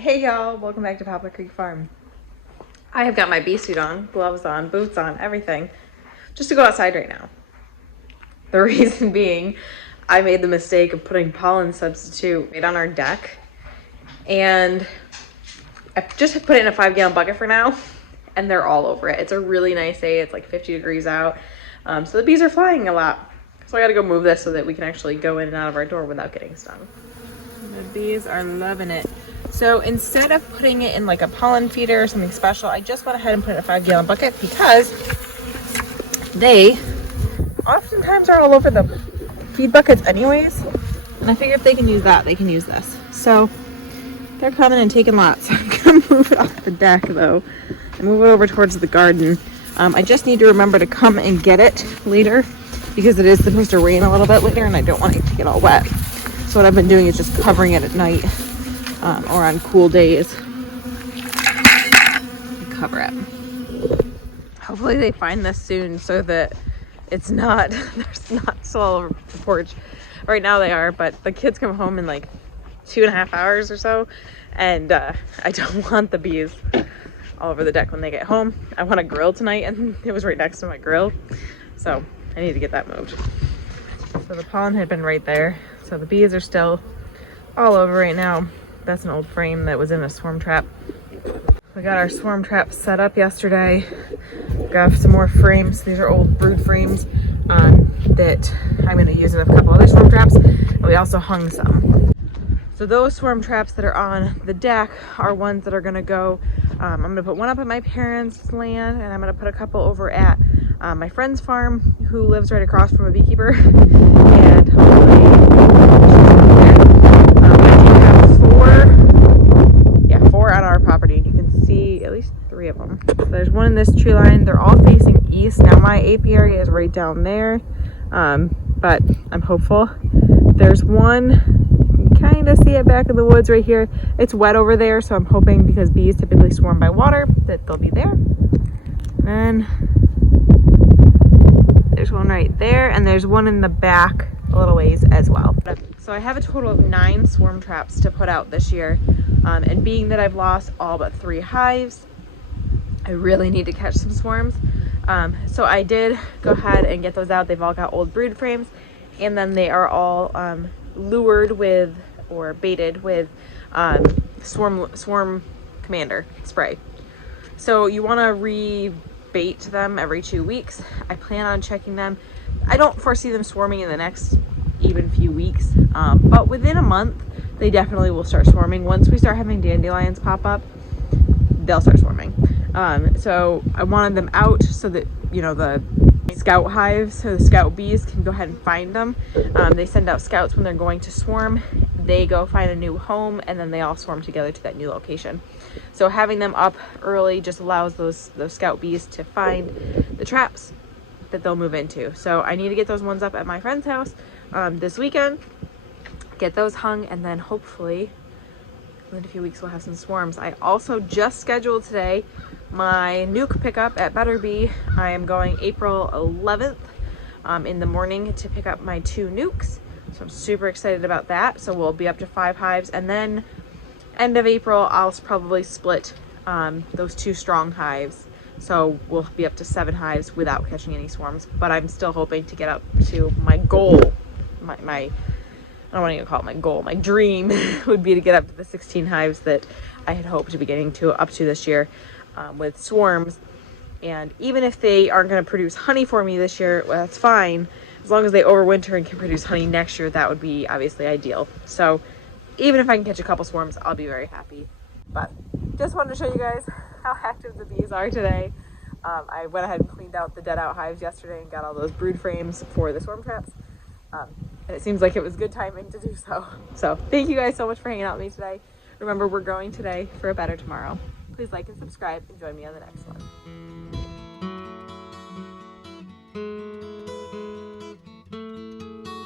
Hey y'all, welcome back to Poplar Creek Farm. I have got my bee suit on, gloves on, boots on, everything, just to go outside right now. The reason being, I made the mistake of putting pollen substitute right on our deck, and I just put it in a 5-gallon bucket for now, and they're all over it. It's a really nice day, it's like 50 degrees out, so the bees are flying a lot. So I gotta go move this so that we can actually go in and out of our door without getting stung. The bees are loving it. So instead of putting it in like a pollen feeder or something special, I just went ahead and put it in a 5-gallon bucket because they oftentimes are all over the feed buckets anyways. And I figure if they can use that, they can use this. So they're coming and taking lots. I'm gonna move it off the deck though and move it over towards the garden. I just need to remember to come and get it later because it is supposed to rain a little bit later and I don't want it to get all wet. So what I've been doing is just covering it at night. Or on cool days, cover it. Hopefully they find this soon so that it's not, there's not still all over the porch. Right now they are, but the kids come home in like 2.5 hours or so, and I don't want the bees all over the deck when they get home. I want to grill tonight, and it was right next to my grill, so I need to get that moved. So the pollen had been right there, so the bees are still all over right now. That's an old frame that was in a swarm trap. We got our swarm trap set up yesterday. Got some more frames. These are old brood frames that I'm going to use in a couple other swarm traps. And we also hung some. So those swarm traps that are on the deck are ones that are going to go. I'm going to put one up at my parents' land, and I'm going to put a couple over at my friend's farm, who lives right across from a beekeeper. And hopefully four on our property, and you can see at least 3 of them. So there's one in this tree line. They're all facing east. Now my apiary is right down there, but I'm hopeful. There's one, you can kind of see it back in the woods right here. It's wet over there, so I'm hoping, because bees typically swarm by water, that they'll be there. And there's one right there, and there's one in the back a little ways as well. So I have a total of 9 swarm traps to put out this year. And being that I've lost all but 3 hives, I really need to catch some swarms. So I did go ahead and get those out. They've all got old brood frames, and then they are all lured with or baited with swarm commander spray. So you want to re-bait them every 2 weeks. I plan on checking them. I don't foresee them swarming in the next even few weeks, but within a month they definitely will start swarming. Once we start having dandelions pop up, they'll start swarming. So I wanted them out so that, you know, the scout hives, so the scout bees can go ahead and find them. They send out scouts when they're going to swarm. They go find a new home, and then they all swarm together to that new location. So having them up early just allows those scout bees to find the traps that they'll move into. So I need to get those ones up at my friend's house this weekend, get those hung, and then hopefully in a few weeks we'll have some swarms. I also just scheduled today my nuke pickup at Better Bee. I am going April 11th in the morning to pick up my 2 nukes. So I'm super excited about that. So we'll be up to 5 hives, and then end of April I'll probably split those 2 strong hives. So we'll be up to 7 hives without catching any swarms, but I'm still hoping to get up to my goal. My I don't want to even call it my goal. My dream would be to get up to the 16 hives that I had hoped to be getting up to this year with swarms. And even if they aren't going to produce honey for me this year, well, that's fine. As long as they overwinter and can produce honey next year, that would be obviously ideal. So even if I can catch a couple swarms, I'll be very happy. But just wanted to show you guys how active the bees are today. I went ahead and cleaned out the dead out hives yesterday and got all those brood frames for the swarm traps. And it seems like it was good timing to do so. So thank you guys so much for hanging out with me today. Remember, we're growing today for a better tomorrow. Please like and subscribe and join me on the next one.